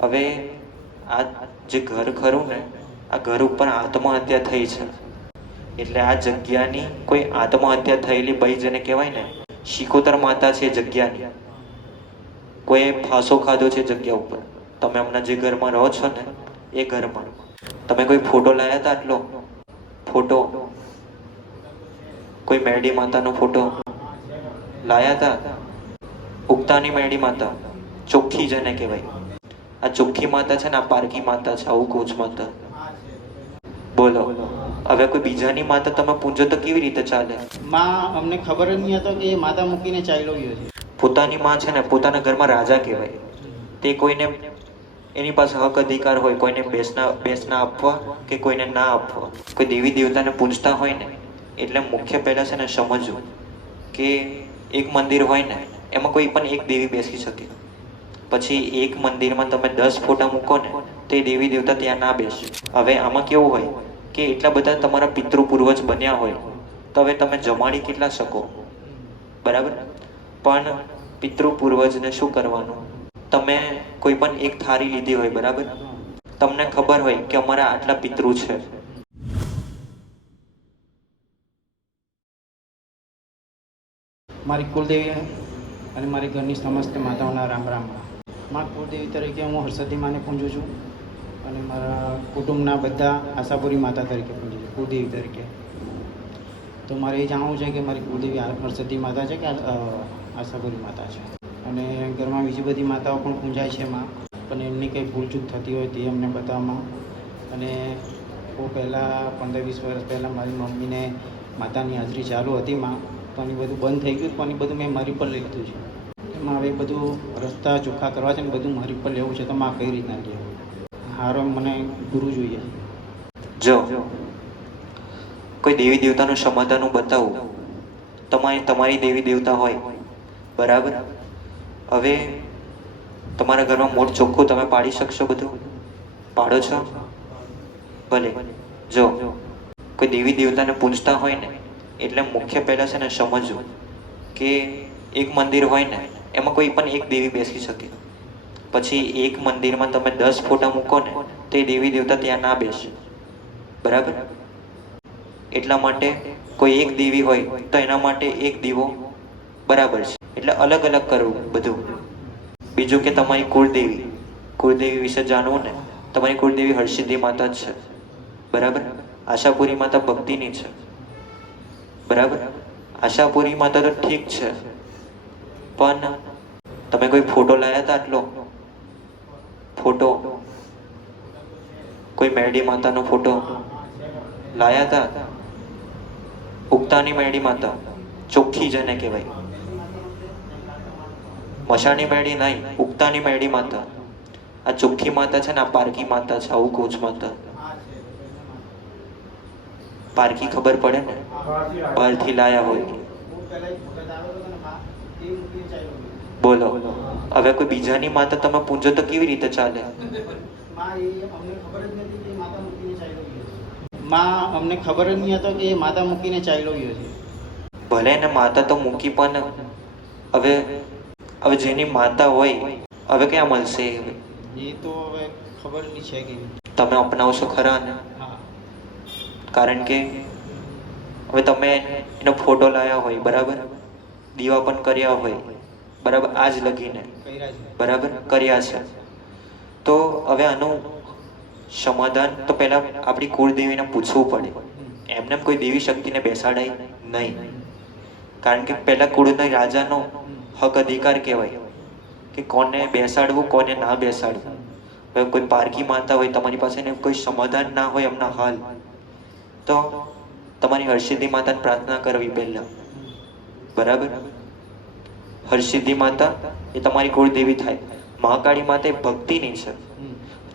હવે આ જે ઘર ખરું ને, આ ઘર ઉપર આત્મહત્યા થઈ છે. એટલે આ જગ્યાની કોઈ આત્મહત્યા થયેલી ભાઈ જેને કહેવાય ને, શિકોતર માતા છે જગ્યાની. કોઈ ફાંસો ખાધો છે જગ્યા ઉપર. તમે હમણાં જે ઘરમાં રહો છો ને, એ ઘરમાં. તમે કોઈ ફોટો લાયા હતા આટલો? ફોટો? કોઈ મેરડી માતાનો ફોટો? લાયા હતા ઉગતાની મેરડી માતા? ચોખ્ખી જેને કહેવાય. આ ચોખ્ખી માતા છે ને આ પારકી માતા છે આવું કોચ માતા. બોલો હવે કોઈ બીજાની માતા તમે પૂંજો તો કેવી રીતે ચાલે? માં અમને ખબર જ નહીં હતો કે એ માતા મૂકીને ચાલ્યો ગયો છે. પોતાની માં છે ને પોતાના ઘરમાં રાજા કહેવાય. તે કોઈને એની પાસે હક અધિકાર હોય કોઈને બેસના બેસના આપવા કે કોઈને ના આપવા. કોઈ દેવી દેવતાને પૂજતા હોય ને એટલે મુખ્ય પહેલાં છે ને સમજવું કે એક મંદિર હોય ને એમાં કોઈ પણ એક દેવી બેસી શકે. પછી એક મંદિરમાં તમે દસ ફોટા મૂકો ને, તો દેવી દેવતા ત્યાં ના બેસે. હવે આમાં કેવું હોય કે એટલા બધા તમારા પિતૃ બન્યા હોય, તો હવે તમે જમાડી કેટલા શકો? બરાબર? પણ પિતૃ શું કરવાનું? તમે કોઈ પણ એક થારી લીધી હોય, બરાબર? તમને ખબર હોય કે અમારા આટલા પિતૃ છે. મારી કુલદેવી અને મારી ઘરની સમસ્ત માતાઓના રામ રામ. મા કુળદેવી તરીકે હું હર્ષદી માને પૂંજું છું અને મારા કુટુંબના બધા આશાપુરી માતા તરીકે પૂંજું છું, કુળદેવી તરીકે. તો મારે એ જાણવું છે કે મારી કુળદેવી હર્ષદી માતા છે કે આશાપુરી માતા છે? અને ઘરમાં બીજી બધી માતાઓ પણ પૂંજાય છે એમાં, પણ એમની કંઈ ભૂલચૂક થતી હોય તે અમને બતાવવામાં. અને હું પહેલાં પંદર વીસ વર્ષ પહેલાં મારી મમ્મીને માતાની હાજરી ચાલુ હતી માં પણ એ બધું બંધ થઈ ગયું, પણ એ બધું મેં મારી પર લઈ લીધું છે. એમાં હવે બધું રસ્તા ચોખ્ખા કરવા છે ને બધું મારી પર લેવું છે, તો માં કઈ રીતના લેવું હારો મને ગુરુ જોઈએ. જો, કોઈ દેવી દેવતાનું સમાધાન હું બતાવું, તમારી તમારી દેવી દેવતા હોય, બરાબર? હવે તમારા ઘરમાં મોટ ચોખ્ખું તમે પાડી શકશો બધું? પાડો છો? ભલે. જો, કોઈ દેવી દેવતાને પૂજતા હોય ને, એટલે મુખ્ય પહેલાં છે ને સમજવું કે એક મંદિર હોય ને એમાં કોઈ પણ એક દેવી બેસી શકે. પછી એક મંદિરમાં તમે દસ ફોટા મૂકો ને, તો દેવી દેવતા ત્યાં ના બેસે. બરાબર? એટલા માટે કોઈ એક દેવી હોય, તો એના માટે એક દીવો બરાબર છે. એટલે અલગ અલગ કરવું બધું. બીજું કે તમારી કુળદેવી. કુળદેવી વિશે જાણવું ને, તમારી કુળદેવી હરસિદ્ધિ માતા જ છે. બરાબર? આશાપુરી માતા ભક્તિની છે. બરાબર? આશાપુરી માતા તો ઠીક છે. પણ તમે કોઈ ફોટો લાયા હતા આટલો? ફોટો? કોઈ મેરડી માતાનો ફોટો લાયા હતા ઉગતાની મેરડી માતા, ચોખ્ખી જેને કહેવાય. મશાની મેરડી નહીં, ઉગતાની મેરડી માતા. આ ચોખ્ખી માતા છે ને, આ પારકી માતા છે, આવું કોચ માતા. પારકી ખબર પડે ને? બહારથી લાયા હોય. બોલો હવે કોઈ બીજાની માતા તમે પૂંજો તો કેવી રીતે ચાલે? માં અમને ખબર જ નહીં હતો કે એ માતા મૂકીને ચાલ્યો ગયો છે. ભલે એને માતા તો મૂકી પણ હવે હવે જેની માતા હોય હવે ક્યાં મળશે? એ? એ તો હવે ખબર નહીં છે કે તમે અપનાવશો ખરા ને? કારણ કે હવે તમે એનો ફોટો લાયા હોય બરાબર? દીવા પણ કર્યા હોય. બરાબર? આજ લગીને. કર્યા બરાબર? કર્યા છે. તો હવે આનું સમાધાન તો પહેલા આપણી કુળદેવીને પૂછવું પડે. એમને કોઈ દેવી શક્તિને બેસાડાય નહીં. કારણ કે પહેલા કુળના રાજાનો હક અધિકાર કહેવાય. કે કોને બેસાડવું, કોને ના બેસાડવું. હવે કોઈ પારકી માતા હોય, તમારી પાસે એને કોઈ સમાધાન ના હોય એમના હાલ, તો તમારી હર્ષિદ્ધિ માતાને પ્રાર્થના કરવી પહેલા. બરાબર? હરસિદ્ધિ માતા એ તમારી કુળદેવી થાય. મહાકાળી માતા એ ભક્તિની છે.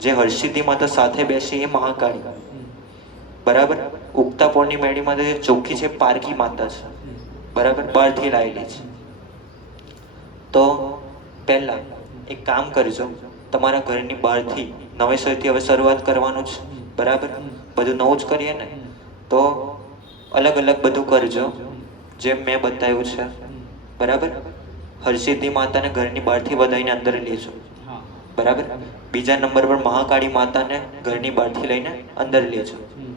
જે હરસિદ્ધિ માતા સાથે બેસી એ મહાકાળી. બરાબર? ઉગતા પોળની મેળી માતા જે ચોખ્ખી છે પારકી માતા છે. બરાબર? બહારથી લાવેલી છે. તો પહેલા એક કામ કરજો. તમારા ઘરની બહારથી નવેસરથી હવે શરૂઆત કરવાનું છે બરાબર? બધું નવું જ કરીએ ને? તો અલગ અલગ બધું કરજો. જેમ મેં બતાવ્યું છે. બરાબર? હરસિદ્ધિ માતાને ઘરની બહારથી વધારીને અંદર લેજો. બરાબર? બીજા નંબર પર મહાકાળી માતાને ઘરની બહારથી લઈને અંદર લેજો. હમ.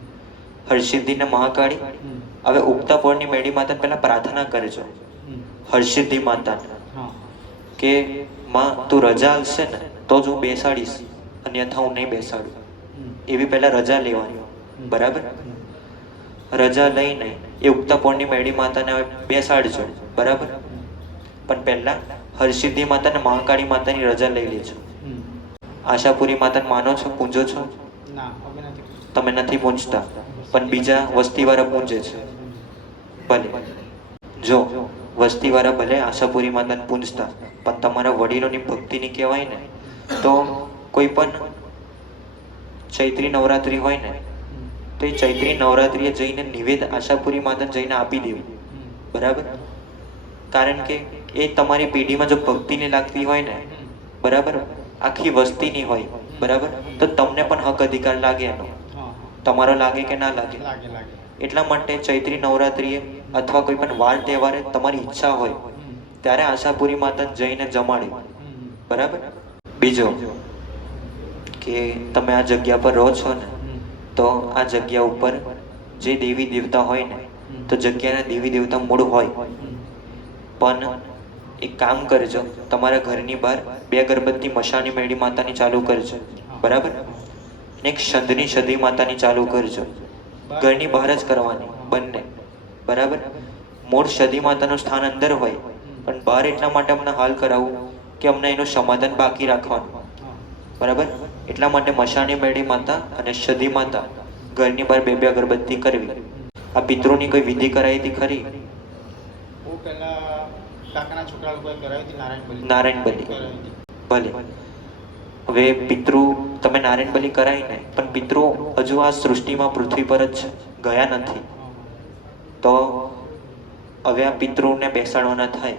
હરસિદ્ધિને મહાકાળી. હવે ઉગતા પોળની મેળી માતાને પહેલા પ્રાર્થના કરજો. હરસિદ્ધિ માતાને કે માં તું રજા આવશે ને તો જ હું બેસાડીશ અન્યથા હું નહીં બેસાડું. એવી પહેલા રજા લેવાની. બરાબર. રજા લઈને એ ઉગતા પોળની મેળી માતાને હવે બેસાડજો. બરાબર? પણ પહેલા હરસિદ્ધિ માતાને મહાકાળી માતાની રજા લઈ લેજો. હમ. આશાપુરી માતાને માનો છો પૂંજો છો? તમે નથી પૂંજતા પણ બીજા વસ્તીવાળા પૂંજે છે. ભલે. જો વસ્તીવાળા ભલે આશાપુરી માતાને પૂંજતા પણ તમારા વડીલોની ભક્તિની કહેવાય ને તો કોઈ પણ ચૈત્રી નવરાત્રી હોય ને. તો એ ચૈત્રી નવરાત્રીએ જઈને નિવેદ આશાપુરી માતાને જઈને આપી દેવું. બરાબર? કારણ કે એ તમારી પેઢીમાં જો ભક્તિને લાગતી હોય ને બરાબર? આખી વસ્તીની હોય બરાબર? તો તમને પણ હક અધિકાર લાગે એનો. તમારો લાગે કે ના લાગે? એટલા માટે ચૈત્રી નવરાત્રિએ અથવા કોઈ પણ વાર તહેવારે તમારી ઈચ્છા હોય ત્યારે આશાપુરી માતા જઈને જમાડે. બરાબર? બીજો કે તમે આ જગ્યા પર રહો છો ને તો આ જગ્યા ઉપર જે દેવી દેવતા હોય ને તો જગ્યાના દેવી દેવતા મૂળ હોય. પણ એક કામ કરજો. તમારા ઘરની બહાર બે અગરબત્તી મશાની મેળી માતાની ચાલુ કરજો. બરાબર? ને એક સંધની સધી માતાની ચાલુ કરજો. ઘરની બહાર જ કરવાની, બંને. બરાબર? મૂળ સધી માતાનું સ્થાન અંદર હોય, પણ બહાર એટલા માટે અમને હાલ કરાવવું કે અમને એનું સમાધાન બાકી રાખવાનું. બરાબર? એટલા માટે મશાની મેળી માતા અને સધી માતા ઘરની બહાર બે બે અગરબત્તી કરવી. આ પિતૃની કોઈ વિધિ કરાવી હતી ખરી? પહેલા કાકાના છોકરા લોકોએ કરાવી હતી નારાયણ બલી. નારાયણ બલી. ભલે. હવે પિતૃ તમે નારાયણ બલિ કરાય ને પણ પિતૃ હજુ આ સૃષ્ટિમાં પૃથ્વી પર જ ગયા નથી. તો હવે આ પિતૃને બેસાડવાના થાય.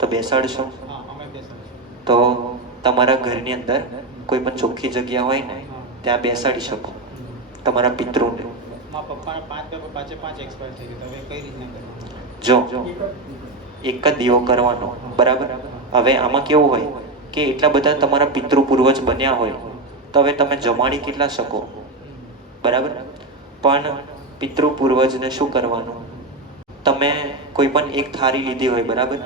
તો બેસાડશો? હા અમે બેસાડીશું. તો તમારા ઘરની અંદર કોઈ પણ ચોખ્ખી જગ્યા હોય ને ત્યાં બેસાડી શકો. તમારા પિતૃને. મારા પપ્પાના પાંચ પેપર પાંચે પાંચ એક્સપાયર થઈ ગયું. તો હવે કઈ રીતના કરવાનું? જો. એક જ દીવો કરવાનો, બરાબર? હવે આમાં કેવું હોય કે એટલા બધા તમારા પિતૃ પૂર્વજ બન્યા હોય, તો હવે તમે જમાડી કેટલા શકો? બરાબર? પણ પિતૃ પૂર્વજને શું કરવાનું? તમે કોઈ પણ એક થાળી લીધી હોય, બરાબર?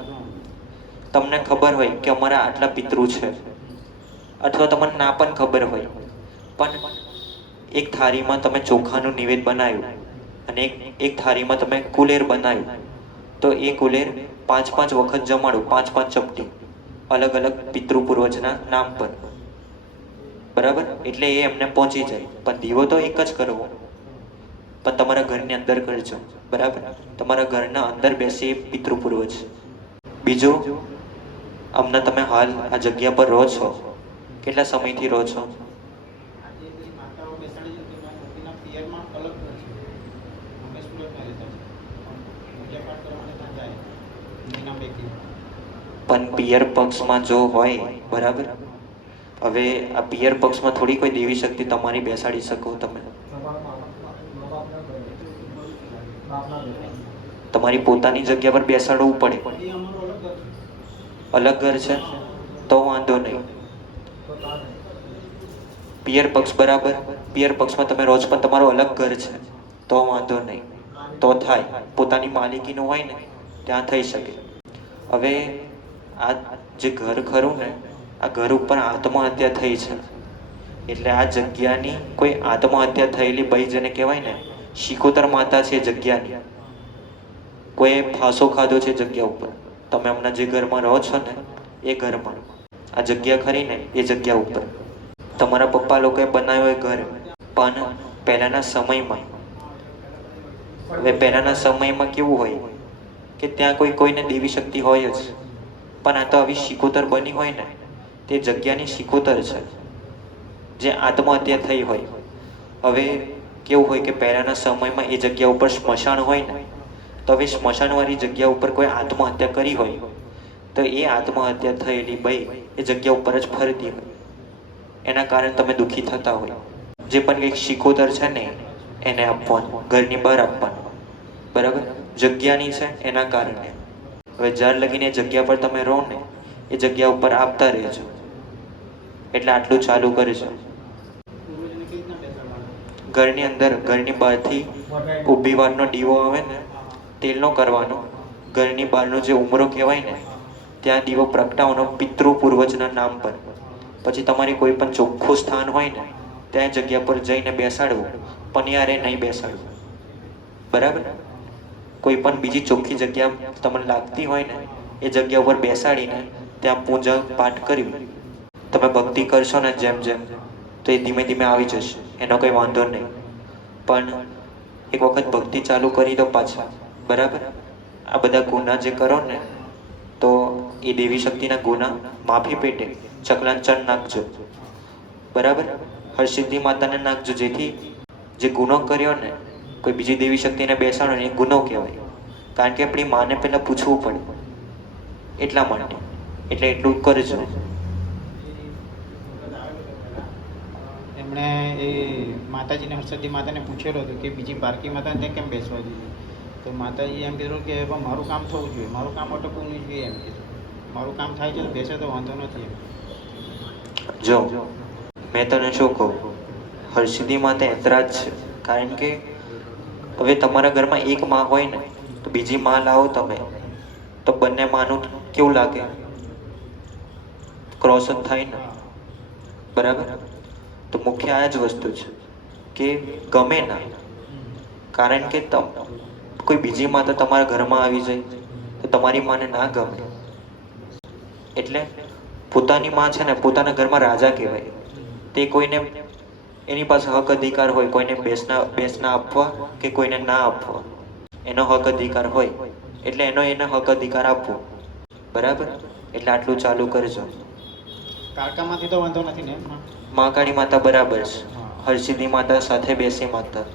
તમને ખબર હોય કે અમારા આટલા પિતૃ છે. અથવા તમને ના પણ ખબર હોય. પણ એક થાળીમાં તમે ચોખાનું નિવેદ બનાવ્યું અને એક એક થાળીમાં તમે કુલેર બનાવ્યું. તો એ કુલેર પાંચ પાંચ વખત જમાડો, પાંચ પાંચ ચપટી. અલગ અલગ પિતૃપૂર્વજના નામ પર. બરાબર? એટલે એ એમને પહોંચી જાય. પણ દીવો તો એક જ કરવો. પણ તમારા ઘરની અંદર કરજો. બરાબર? તમારા ઘરના અંદર બેસી એ પિતૃ પૂર્વજ બીજું, અમને તમે હાલ આ જગ્યા પર રહો છો. કેટલા સમયથી રહો છો આ જે બધી માતાઓ બેસાડી છે તેમાં મોતીના પિયરમાં અલગ ઘર છે અમે સુરતમાં રહેતા છીએ પૂજા પાઠ કરવા માટે ત્યાં જાય મહિના બે દિવસ પણ પિયર પક્ષમાં જો હોય, બરાબર? હવે આ પિયર પક્ષમાં થોડી કોઈ દેવી શક્તિ તમારી બેસાડી શકો તમે. તમારી પોતાની જગ્યા પર બેસાડવું પડે. અલગ ઘર છે, તો વાંધો નહીં. પિયર પક્ષ બરાબર? પિયર પક્ષમાં તમે રોજ પણ તમારું અલગ ઘર છે, તો વાંધો નહીં. તો થાય. પોતાની માલિકીનું હોય ને ત્યાં થઈ શકે. હવે આ જે ઘર ખરું ને, આ ઘર ઉપર આત્મહત્યા થઈ છે. એટલે આ જગ્યાની કોઈ આત્મહત્યા થયેલી બાઈ જેને કહેવાય ને, શિકોતર માતા છે જગ્યાની. કોઈએ ફાંસો ખાધો છે જગ્યા ઉપર. તમે હમણાં જે ઘરમાં રહો છો ને, એ ઘરમાં. આ જગ્યા ખરી ને, એ જગ્યા ઉપર. તમારા પપ્પા લોકોએ બનાવ્યો એ ઘર, પણ પહેલાંના સમયમાં. હવે પહેલાંના સમયમાં કેવું હોય? કે ત્યાં કોઈ કોઈને દેવી શક્તિ હોય જ. પણ આ તો આવી શિકોતર બની હોય ને, તે જગ્યાની શિકોતર છે, જે આત્મહત્યા થઈ હોય. હવે કેવું હોય કે પહેલાંના સમયમાં એ જગ્યા ઉપર સ્મશાન હોય ને, તો હવે સ્મશાનવાળી જગ્યા ઉપર કોઈ આત્મહત્યા કરી હોય, તો એ આત્મહત્યા થયેલી બાઈ એ જગ્યા ઉપર જ ફરતી હોય. એના કારણે તમે દુઃખી થતા હોય. જે પણ કંઈક શીખોતર છે ને, એને આપવાનું, ઘરની બહાર આપવાનું. બરાબર? જગ્યાની છે એના કારણે. હવે જ્યાર લગીને જગ્યા પર તમે રહો ને, એ જગ્યા ઉપર આપતા રહેજો. એટલે આટલું ચાલુ કરજો ઘરની અંદર, ઘરની બહારથી ઊભી વારનો દીવો આવે ને, તેલનો કરવાનો. ઘરની બહારનો જે ઉમરો કહેવાય ને, ત્યાં દીવો પ્રગટાવવાનો પિતૃ પૂર્વજના નામ પર. પછી તમારી કોઈ પણ ચોખ્ખું સ્થાન હોય ને, ત્યાં જગ્યા પર જઈને બેસાડવું. પનિયારે નહીં બેસાડવું. બરાબર? કોઈ પણ બીજી ચોખ્ખી જગ્યા તમને લાગતી હોય ને, એ જગ્યા ઉપર બેસાડીને ત્યાં પૂજા પાઠ કર્યું. તમે ભક્તિ કરશો ને જેમ જેમ, તો એ ધીમે ધીમે આવી જશે, એનો કંઈ વાંધો નહીં. પણ એક વખત ભક્તિ ચાલુ કરી દો પાછા, બરાબર? આ બધા ગુના જે કરો ને, તો એ દેવી શક્તિના ગુના માફી પેટે ચકલાંચન નાખજો. બરાબર? હરસિદ્ધિ માતાને નાખજો જેથી જે ગુનો કર્યો ને કોઈ બીજી દેવી શક્તિને બેસાડો ને એ ગુનો કહેવાય. કારણ કે આપણી માને પહેલાં પૂછવું પડે. એટલા માટે. એટલે એટલું કરજો. એમણે એ માતાજીને હર્ષદી માતાને પૂછેલો હતો કે બીજી પારકી માતાને ત્યાં કેમ બેસવા દીધી તો માતાજી એમ કીધું કે મારું કામ થવું જોઈએ. મારું કામ અટકવું નહીં જોઈએ? એમ કીધું. મારું કામ થાય છે તો બેસે તો વાંધો નથી. જો મેં તને શું કહું? હર્ષિદી માતા એતરાજ છે. કારણ કે હવે તમારા ઘરમાં એક માં હોય ને, તો બીજી માં લાવો તમે. તો બંને માનું કેવું લાગે? ક્રોસ જ થાય ને. બરાબર? તો મુખ્ય આ જ વસ્તુ છે કે ગમે ના. કારણ કે તમ, કોઈ બીજી માતા તમારા ઘરમાં આવી જાય, તો તમારી માને ના ગમે. એટલે પોતાની માં છે ને, પોતાના ઘરમાં રાજા કહેવાય. તે કોઈને એની પાસે હક અધિકાર હોય કોઈને બેસના બેસના આપવા કે કોઈને ના આપવા? એનો હક અધિકાર હોય એટલે એનો એને હક અધિકાર આપવો. બરાબર? એટલે આટલું ચાલુ કરજો. કાકામાંથી તો વાંધો નથી ને મહાકાળી માતા બરાબર છે. હરસિદ્ધિ માતા સાથે બેસી માતા.